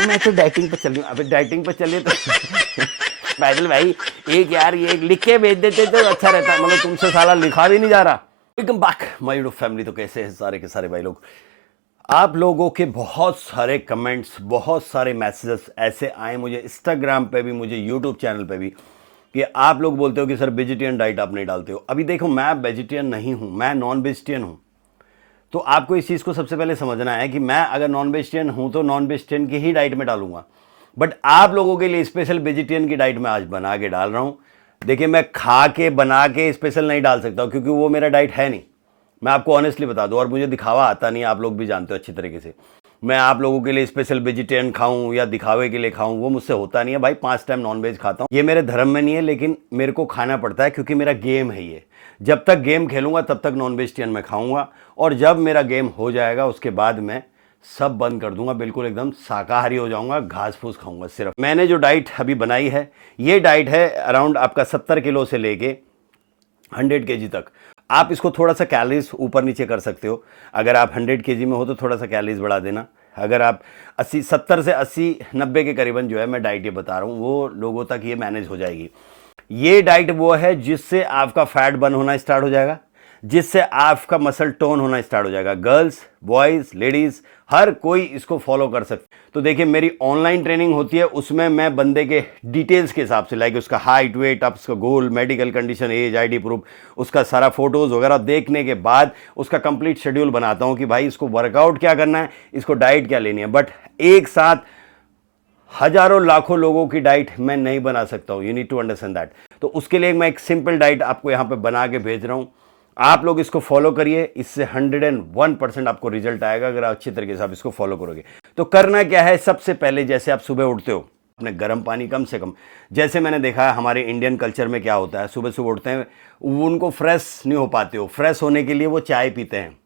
मैं तो डाइटिंग पर चल रही हूँ। अबे डाइटिंग पर चलिए तो बैदल भाई, एक यार ये लिख के भेज देते तो अच्छा रहता, मतलब तुमसे साला लिखा भी नहीं जा रहा। Welcome back my YouTube family. तो कैसे हैं सारे के सारे भाई लोग? आप लोगों के बहुत सारे कमेंट्स, बहुत सारे मैसेजेस ऐसे आए मुझे इंस्टाग्राम पे भी, मुझे यूट्यूब चैनल पे भी, कि आप लोग बोलते हो कि सर वेजिटेरियन डाइट आप नहीं डालते हो। अभी देखो, मैं वेजिटेरियन नहीं हूँ, मैं नॉन वेजिटेरियन हूँ। तो आपको इस चीज़ को सबसे पहले समझना है कि मैं अगर नॉन वेजिटेरियन हूँ तो नॉन वेजिटेरियन की ही डाइट में डालूंगा। बट आप लोगों के लिए स्पेशल वेजिटेरियन की डाइट मैं आज बना के डाल रहा हूँ। देखिए, मैं खा के बना के स्पेशल नहीं डाल सकता क्योंकि वो मेरा डाइट है नहीं। मैं आपको ऑनेस्टली बता दूं, और मुझे दिखावा आता नहीं, आप लोग भी जानते हो अच्छी तरीके से। मैं आप लोगों के लिए स्पेशल वेजिटेरियन खाऊं या दिखावे के लिए खाऊं, वो मुझसे होता नहीं है भाई। 5 टाइम नॉनवेज खाता हूं, ये मेरे धर्म में नहीं है, लेकिन मेरे को खाना पड़ता है क्योंकि मेरा गेम है ये। जब तक गेम खेलूंगा तब तक नॉन वेजिटेरियन मैं खाऊंगा, और जब मेरा गेम हो जाएगा उसके बाद मैं सब बंद कर दूंगा, बिल्कुल एकदम शाकाहारी हो जाऊंगा, घास फूस खाऊंगा सिर्फ। मैंने जो डाइट अभी बनाई है, ये डाइट है अराउंड आपका 70 किलो से लेके 100 kg तक। आप इसको थोड़ा सा कैलोरीज ऊपर नीचे कर सकते हो। अगर आप 100 kg में हो तो थोड़ा सा कैलोरीज बढ़ा देना। अगर आप 80 70 से 80 90 के करीबन जो है मैं डाइट ये बता रहा हूँ, वो लोगों तक ये मैनेज हो जाएगी। ये डाइट वो है जिससे आपका फैट बर्न होना स्टार्ट हो जाएगा, जिससे आपका मसल टोन होना स्टार्ट हो जाएगा। गर्ल्स, बॉयज, लेडीज, हर कोई इसको फॉलो कर सकते। तो देखिए, मेरी ऑनलाइन ट्रेनिंग होती है, उसमें मैं बंदे के डिटेल्स के हिसाब से, लाइक उसका हाइट, वेट, अब उसका goal, medical condition, age, ID proof, उसका सारा फोटोज वगैरह देखने के बाद उसका कंप्लीट शेड्यूल बनाता हूं कि भाई इसको वर्कआउट क्या करना है, इसको डाइट क्या लेनी है। बट एक साथ हजारों लाखों लोगों की डाइट मैं नहीं बना सकता हूं, you need to understand that. तो उसके लिए मैं एक सिंपल डाइट आपको यहां पे बना के भेज रहा हूं। आप लोग इसको फॉलो करिए, इससे 101% आपको रिजल्ट आएगा अगर अच्छी तरीके से आप इसको फॉलो करोगे। तो करना क्या है, सबसे पहले जैसे आप सुबह उठते हो, अपने गर्म पानी कम से कम, जैसे मैंने देखा है हमारे इंडियन कल्चर में क्या होता है, सुबह सुबह उठते हैं, उनको फ्रेश नहीं हो पाते हो, फ्रेश होने के लिए वो चाय पीते हैं।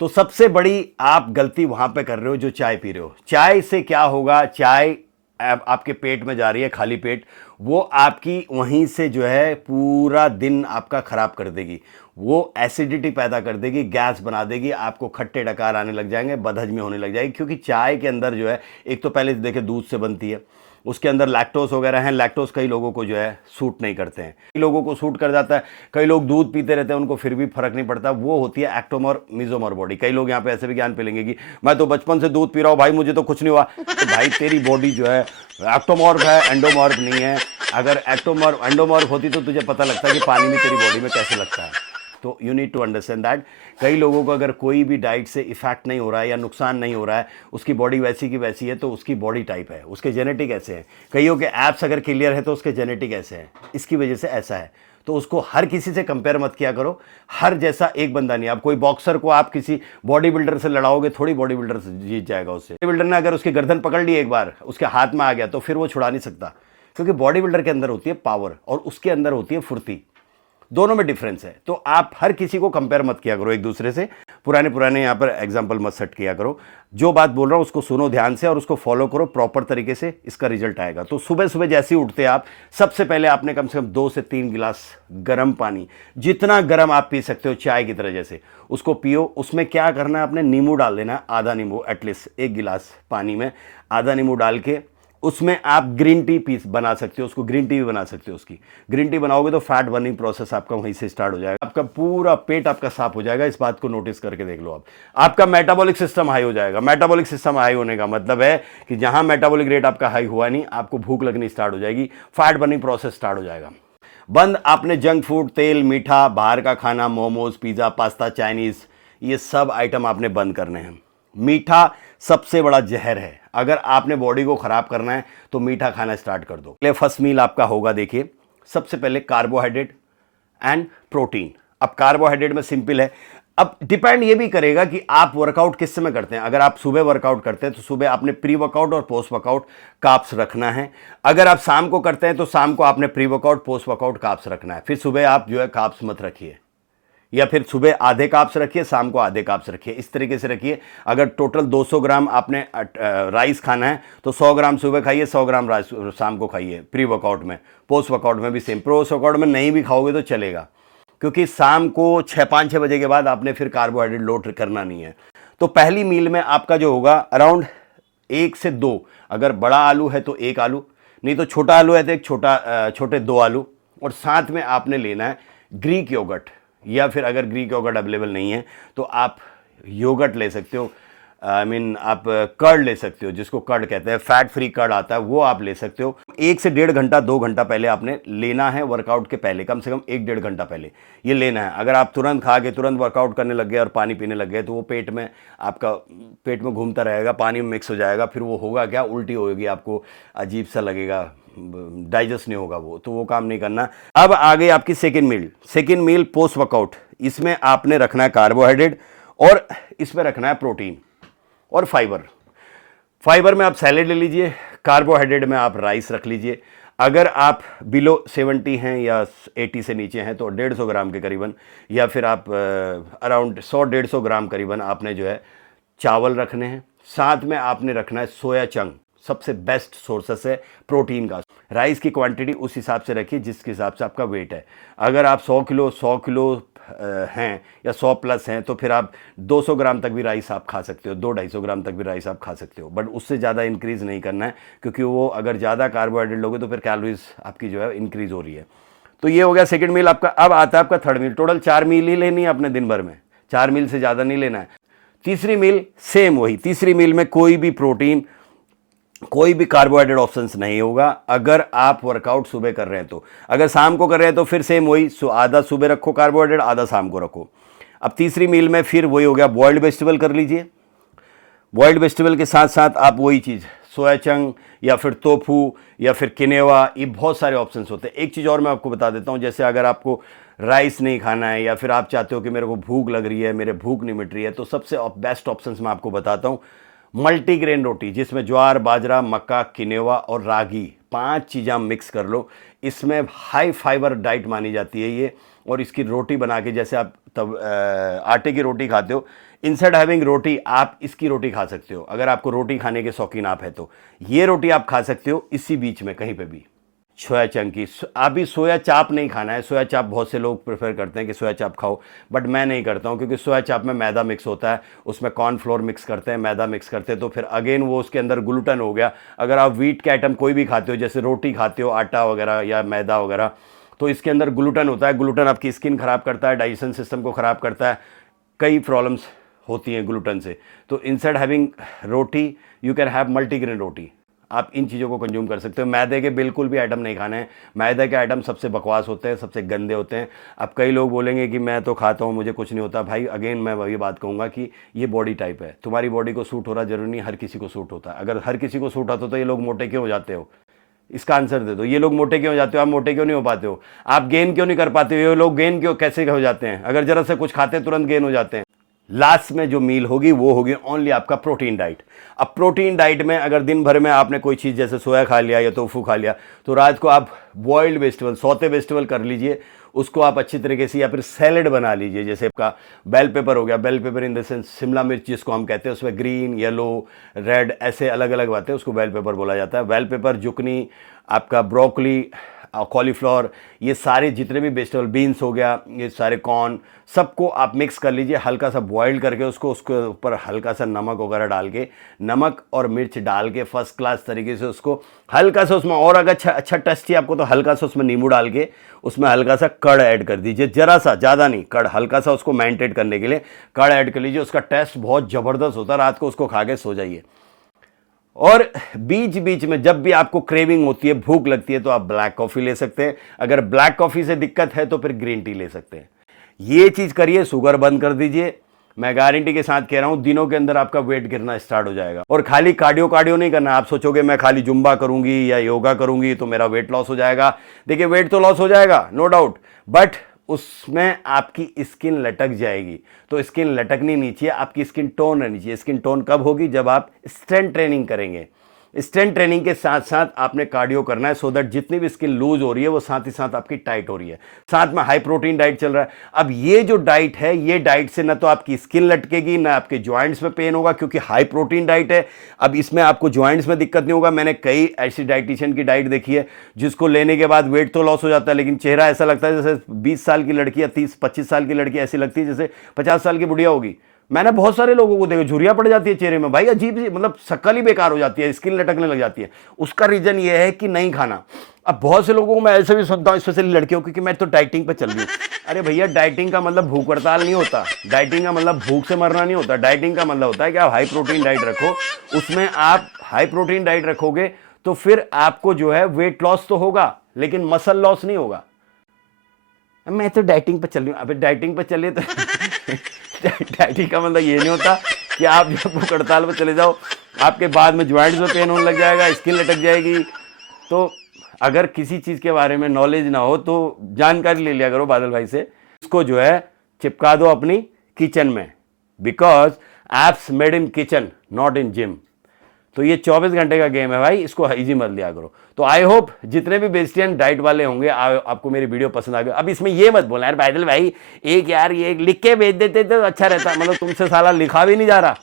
तो सबसे बड़ी आप गलती वहां पे कर रहे हो जो चाय पी रहे हो। चाय से क्या होगा, चाय आपके पेट में जा रही है खाली पेट, वो आपकी वहीं से जो है पूरा दिन आपका खराब कर देगी। वो एसिडिटी पैदा कर देगी, गैस बना देगी, आपको खट्टे डकार आने लग जाएंगे, बदहजमी होने लग जाएगी। क्योंकि चाय के अंदर जो है, एक तो पहले देखिए दूध से बनती है, उसके अंदर लैक्टोस वगैरह हैं। लैक्टोस कई लोगों को जो है सूट नहीं करते हैं, कई लोगों को सूट कर जाता है। कई लोग दूध पीते रहते हैं, उनको फिर भी फर्क नहीं पड़ता। वो होती है एक्टोमर मिजोमर बॉडी। कई लोग यहाँ पे ऐसे भी ज्ञान पे लेंगे कि मैं तो बचपन से दूध पी रहा हूँ भाई, मुझे तो कुछ नहीं हुआ। तो भाई तेरी बॉडी जो है एक्टोमॉर्फ है, एंडोमॉर्फ नहीं है। अगर एक्टोमॉर्फ एंडोमॉर्फ होती तो तुझे पता लगता है कि पानी भी तेरी बॉडी में कैसे लगता है। तो you need to understand that. कई लोगों को अगर कोई भी डाइट से इफेक्ट नहीं हो रहा है या नुकसान नहीं हो रहा है, उसकी बॉडी वैसी की वैसी है, तो उसकी बॉडी टाइप है, उसके जेनेटिक ऐसे हैं। कईयों के एप्स अगर क्लियर है तो उसके जेनेटिक ऐसे हैं, इसकी वजह से ऐसा है। तो उसको हर किसी से कंपेयर मत किया करो। हर जैसा एक बंदा नहीं। आप कोई बॉक्सर को आप किसी बॉडी बिल्डर से लड़ाओगे, थोड़ी बॉडी बिल्डर जीत जाएगा उससे। बॉडी बिल्डर ने अगर उसकी गर्दन पकड़ ली एक बार, उसके हाथ में आ गया, तो फिर वो छुड़ा नहीं सकता। क्योंकि बॉडी बिल्डर के अंदर होती है पावर और उसके अंदर होती है फुर्ती। दोनों में डिफरेंस है। तो आप हर किसी को कंपेयर मत किया करो एक दूसरे से। पुराने पुराने यहाँ पर एग्जाम्पल मत सेट किया करो। जो बात बोल रहा हूँ उसको सुनो ध्यान से और उसको फॉलो करो प्रॉपर तरीके से, इसका रिजल्ट आएगा। तो सुबह सुबह जैसे ही उठते आप, सबसे पहले आपने कम से कम 2 से 3 गिलास गर्म पानी, जितना गर्म आप पी सकते हो चाय की तरह जैसे, उसको पियो। उसमें क्या करना है, आपने नींबू डाल देना, आधा नींबू, एटलीस्ट 1 गिलास पानी में आधा नींबू डाल के उसमें आप ग्रीन टी पीस बना सकते हो, उसको ग्रीन टी भी बना सकते हो। उसकी ग्रीन टी बनाओगे तो फैट बर्निंग प्रोसेस आपका वहीं से स्टार्ट हो जाएगा, आपका पूरा पेट आपका साफ हो जाएगा। इस बात को नोटिस करके देख लो आप। आपका मेटाबॉलिक सिस्टम हाई हो जाएगा। मेटाबॉलिक सिस्टम हाई होने का मतलब है कि जहां मेटाबॉलिक रेट आपका हाई हुआ नहीं, आपको भूख लगनी स्टार्ट हो जाएगी, फैट बर्निंग प्रोसेस स्टार्ट हो जाएगा। बंद आपने जंक फूड, तेल, मीठा, बाहर का खाना, मोमोज, पिज्जा, पास्ता, चाइनीज, ये सब आइटम आपने बंद करने हैं। मीठा सबसे बड़ा जहर है। अगर आपने बॉडी को खराब करना है तो मीठा खाना स्टार्ट कर दो। पहले फर्स्ट मील आपका होगा, देखिए, सबसे पहले कार्बोहाइड्रेट एंड प्रोटीन। अब कार्बोहाइड्रेट में सिंपल है। अब डिपेंड ये भी करेगा कि आप वर्कआउट किस समय करते हैं। अगर आप सुबह वर्कआउट करते हैं तो सुबह आपने प्री वर्कआउट और पोस्ट वर्कआउट कार्ब्स रखना है। अगर आप शाम को करते हैं तो शाम को आपने pre workout post workout carbs रखना है। फिर सुबह आप जो है कार्ब्स मत रखिए, या फिर सुबह आधे कार्ब्स रखिए, शाम को आधे कार्ब्स रखिए, इस तरीके से रखिए। अगर टोटल 200 ग्राम आपने राइस खाना है तो 100 ग्राम सुबह खाइए, 100 ग्राम राइस शाम को खाइए प्री वर्कआउट में। पोस्ट वर्कआउट में भी सेम। पोस्ट वर्कआउट में नहीं भी खाओगे तो चलेगा, क्योंकि शाम को 5-6 बजे के बाद आपने फिर कार्बोहाइड्रेट लोड करना नहीं है। तो पहली मील में आपका जो होगा अराउंड 1 से 2, अगर बड़ा आलू है तो 1 आलू, नहीं तो छोटा आलू है तो एक छोटे 2 आलू। और साथ में आपने लेना है ग्रीक योगर्ट, या फिर अगर ग्रीक योगर्ट अवेलेबल नहीं है तो आप योगर्ट ले सकते हो, आप कर्ड ले सकते हो, जिसको कर्ड कहते हैं, फैट फ्री कर्ड आता है, वो आप ले सकते हो। 1 से 1.5 घंटा 2 घंटा पहले आपने लेना है, वर्कआउट के पहले, कम से कम 1-1.5 घंटा पहले ये लेना है। अगर आप तुरंत खा के तुरंत वर्कआउट करने लग गए और पानी पीने लग गए तो वो पेट में घूमता रहेगा, पानी में मिक्स हो जाएगा, फिर वो होगा क्या, उल्टी होगी, आपको अजीब सा लगेगा, डाइजेस्ट नहीं होगा, वो तो वो काम नहीं करना। अब आ गई आपकी सेकेंड मील पोस्ट वर्कआउट। इसमें आपने रखना है कार्बोहाइड्रेट और इसमें रखना है प्रोटीन और फाइबर में आप सैलेड ले लीजिए, कार्बोहाइड्रेट में आप राइस रख लीजिए। अगर आप बिलो 70 हैं या 80 से नीचे हैं तो 150 ग्राम के करीबन, या फिर आप अराउंड 100-150 ग्राम करीबन आपने जो है चावल रखने हैं। साथ में आपने रखना है सोया चंक, सबसे बेस्ट सोर्सेस है प्रोटीन का। राइस की क्वांटिटी उस हिसाब से रखिए जिसके हिसाब से आपका वेट है। अगर आप 100 किलो हैं या 100 प्लस हैं तो फिर आप 200 ग्राम तक भी राइस आप खा सकते हो, 200-250 ग्राम तक भी राइस आप खा सकते हो, बट उससे ज़्यादा इंक्रीज़ नहीं करना है, क्योंकि वो अगर ज़्यादा कार्बोहाइड्रेट लोगे तो फिर कैलोरीज आपकी जो है इंक्रीज़ हो रही है। तो ये हो गया सेकंड मील आपका। अब आता है आपका थर्ड मील। टोटल 4 मील ही लेनी है अपने दिन भर में, 4 मील से ज़्यादा नहीं लेना है। तीसरी मील सेम वही, तीसरी मील में कोई भी प्रोटीन, कोई भी कार्बोहाइड्रेट ऑप्शंस नहीं होगा। अगर आप वर्कआउट सुबह कर रहे हैं तो, अगर शाम को कर रहे हैं तो फिर सेम वही, आधा सुबह रखो कार्बोहाइड्रेट, आधा शाम को रखो। अब तीसरी मील में फिर वही हो गया, बॉइल्ड वेजिटेबल कर लीजिए। बॉइल्ड वेजिटेबल के साथ साथ आप वही चीज़ सोया चंक या फिर टोफू या फिर किनेवा, ये बहुत सारे ऑप्शंस होते हैं। एक चीज़ और मैं आपको बता देता हूँ, जैसे अगर आपको राइस नहीं खाना है या फिर आप चाहते हो कि मेरे को भूख लग रही है, मेरे भूख नहीं मिट रही है, तो सबसे बेस्ट ऑप्शंस मैं आपको बताता हूँ, मल्टीग्रेन रोटी, जिसमें ज्वार, बाजरा, मक्का, किनेवा और रागी, 5 चीज़ें आप मिक्स कर लो। इसमें हाई फाइबर डाइट मानी जाती है ये। और इसकी रोटी बना के, जैसे आप तब आटे की रोटी खाते हो, इंस्टेड हैविंग रोटी आप इसकी रोटी खा सकते हो। अगर आपको रोटी खाने के शौकीन आप है तो ये रोटी आप खा सकते हो इसी बीच में कहीं पे भी। सोया चंक की, अभी सोया चाप नहीं खाना है। सोया चाप बहुत से लोग प्रेफर करते हैं कि सोया चाप खाओ, बट मैं नहीं करता हूं, क्योंकि सोया चाप में मैदा मिक्स होता है, उसमें कॉर्नफ्लोर मिक्स करते हैं, मैदा मिक्स करते हैं, तो फिर अगेन वो उसके अंदर ग्लूटन हो गया। अगर आप व्हीट के आइटम कोई भी खाते हो, जैसे रोटी खाते हो, आटा वगैरह या मैदा वगैरह, तो इसके अंदर ग्लूटन होता है। ग्लूटन आपकी स्किन खराब करता है, डाइजेशन सिस्टम को खराब करता है, कई प्रॉब्लम्स होती हैं ग्लूटन से। तो instead having roti you can have multigrain roti. आप इन चीज़ों को कंज्यूम कर सकते हो। मैदे के बिल्कुल भी आइटम नहीं खाने हैं। मैदे के आइटम सबसे बकवास होते हैं, सबसे गंदे होते हैं। अब कई लोग बोलेंगे कि मैं तो खाता हूँ, मुझे कुछ नहीं होता। भाई अगेन मैं वही बात कहूँगा कि ये बॉडी टाइप है, तुम्हारी बॉडी को सूट हो रहा जरूरी नहीं हर किसी को सूट होता है। अगर हर किसी को सूट होता तो ये लोग मोटे क्यों हो जाते हो? इसका आंसर दे दो। ये लोग मोटे क्यों हो जाते हो? आप मोटे क्यों नहीं हो पाते हो? आप गेन क्यों नहीं कर पाते हो? ये लोग गेन क्यों कैसे हो जाते हैं? अगर जरा से कुछ खाते तुरंत गेन हो जाते हैं। लास्ट में जो मील होगी वो होगी ओनली आपका प्रोटीन डाइट। अब प्रोटीन डाइट में अगर दिन भर में आपने कोई चीज़ जैसे सोया खा लिया या टोफू खा लिया, तो रात को आप बॉइल्ड वेजिटेबल, सौते वेजिटेबल कर लीजिए, उसको आप अच्छी तरीके से, या फिर सैलेड बना लीजिए। जैसे आपका बेल पेपर हो गया, bell pepper in the sense Shimla मिर्च जिसको हम कहते हैं, उसमें ग्रीन, येलो, रेड ऐसे अलग अलग बातें, उसको बेल पेपर बोला जाता है। बेल पेपर, जुकनी, आपका ब्रोकली, कॉलीफ्लावर, ये सारे जितने भी वेजिटेबल, बीन्स हो गया, ये सारे कॉर्न, सबको आप मिक्स कर लीजिए, हल्का सा बॉईल करके उसके ऊपर हल्का सा नमक वगैरह डाल के, नमक और मिर्च डाल के फर्स्ट क्लास तरीके से उसको हल्का सा उसमें, और अगर अच्छा टेस्ट चाहिए आपको तो हल्का सा उसमें नींबू डाल के उसमें हल्का सा कर्ड ऐड कर दीजिए, जरा सा, ज़्यादा नहीं, कर्ड हल्का सा उसको मेंटेन करने के लिए कर्ड ऐड कर लीजिए। उसका टेस्ट बहुत ज़बरदस्त होता है। रात को उसको खा के सो जाइए। और बीच बीच में जब भी आपको क्रेविंग होती है, भूख लगती है, तो आप ब्लैक कॉफ़ी ले सकते हैं। अगर ब्लैक कॉफ़ी से दिक्कत है तो फिर ग्रीन टी ले सकते हैं। ये चीज़ करिए, शुगर बंद कर दीजिए। मैं गारंटी के साथ कह रहा हूं, दिनों के अंदर आपका वेट गिरना स्टार्ट हो जाएगा। और खाली कार्डियो नहीं करना। आप सोचोगे मैं खाली जुम्बा करूंगी या योगा करूंगी तो मेरा वेट लॉस हो जाएगा। देखिए वेट तो लॉस हो जाएगा, नो डाउट, बट उसमें आपकी स्किन लटक जाएगी। तो स्किन लटकनी नहीं चाहिए, आपकी स्किन टोन रहनी चाहिए। स्किन टोन कब होगी? जब आप स्ट्रेंथ ट्रेनिंग करेंगे। स्ट्रेंथ ट्रेनिंग के साथ साथ आपने कार्डियो करना है, सो दैट जितनी भी स्किन लूज हो रही है वो साथ ही साथ आपकी टाइट हो रही है। साथ में हाई प्रोटीन डाइट चल रहा है। अब ये जो डाइट है, ये डाइट से ना तो आपकी स्किन लटकेगी, ना आपके जॉइंट्स में पेन होगा, क्योंकि हाई प्रोटीन डाइट है। अब इसमें आपको जॉइंट्स में दिक्कत नहीं होगा। मैंने कई ऐसी डाइटिशियन की डाइट देखी है जिसको लेने के बाद वेट तो लॉस हो जाता है, लेकिन चेहरा ऐसा लगता है जैसे 20 साल की लड़की या 30-25 साल की लड़की ऐसी लगती है जैसे 50 साल की बुढ़िया होगी। मैंने बहुत सारे लोगों को देखा, झुर्रियां पड़ जाती है चेहरे में भाई, अजीब सी, मतलब शक्ल ही बेकार हो जाती है, स्किन लटकने लग जाती है। उसका रीजन ये है कि नहीं खाना। अब बहुत से लोगों को मैं ऐसे भी सुनता हूँ, स्पेशली लड़कियों, क्योंकि मैं तो डाइटिंग पे चल रही हूँ। अरे भैया, डाइटिंग का मतलब भूख हड़ताल नहीं होता, डाइटिंग का मतलब भूख से मरना नहीं होता। डाइटिंग का मतलब होता है कि आप हाई प्रोटीन डाइट रखो। उसमें आप हाई प्रोटीन डाइट रखोगे तो फिर आपको जो है वेट लॉस तो होगा, लेकिन मसल लॉस नहीं होगा। मैं तो डाइटिंग पे चल रही हूँ। अबे डाइटिंग पे चलिए तो डाइटिंग का मतलब ये नहीं होता कि आप जब भूख हड़ताल पे चले जाओ, आपके बाद में ज्वाइंट्स में पेन होने लग जाएगा, स्किन लटक जाएगी। तो अगर किसी चीज़ के बारे में नॉलेज ना हो तो जानकारी ले लिया करो बादल भाई से। इसको जो है चिपका दो अपनी किचन में, because apps made in kitchen not in gym. तो ये 24 घंटे का गेम है भाई, इसको इजी मत लिया करो। तो आई होप जितने भी वेजिटेरियन डाइट वाले होंगे आपको मेरी वीडियो पसंद आ गई। अब इसमें ये मत बोलना यार बादल भाई, एक यार ये लिख के भेज देते तो अच्छा रहता, मतलब तुमसे साला लिखा भी नहीं जा रहा,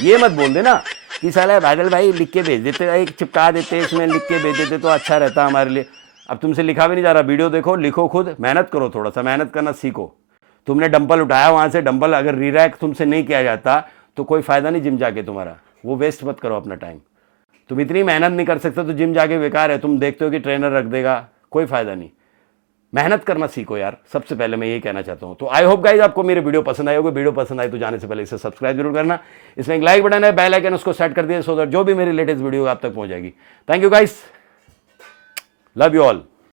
ये मत बोल देना कि साला बादल भाई लिख के भेज देते, एक चिपका देते इसमें लिख के भेज देते तो अच्छा रहता हमारे लिए। अब तुमसे लिखा भी नहीं जा रहा, वीडियो देखो, लिखो खुद, मेहनत करो, थोड़ा सा मेहनत करना सीखो। तुमने डंबल उठाया, वहां से डंबल अगर रीरैक तुमसे नहीं किया जाता तो कोई फायदा नहीं जिम जाके तुम्हारा, वो वेस्ट मत करो अपना टाइम। तुम इतनी मेहनत नहीं कर सकते तो जिम जाके बेकार है। तुम देखते हो कि ट्रेनर रख देगा, कोई फायदा नहीं। मेहनत करना सीखो यार, सबसे पहले मैं यही कहना चाहता हूं। तो आई होप गाइज आपको मेरी वीडियो पसंद आई होगी। वीडियो पसंद आई तो जाने से पहले इसे सब्सक्राइब जरूर करना, इसमें एक लाइक बटन है, बेल आइकन उसको सेट कर दिया सो दैट जो भी मेरी लेटेस्ट वीडियो आप तक पहुंच जाएगी। Thank you guys, love you all.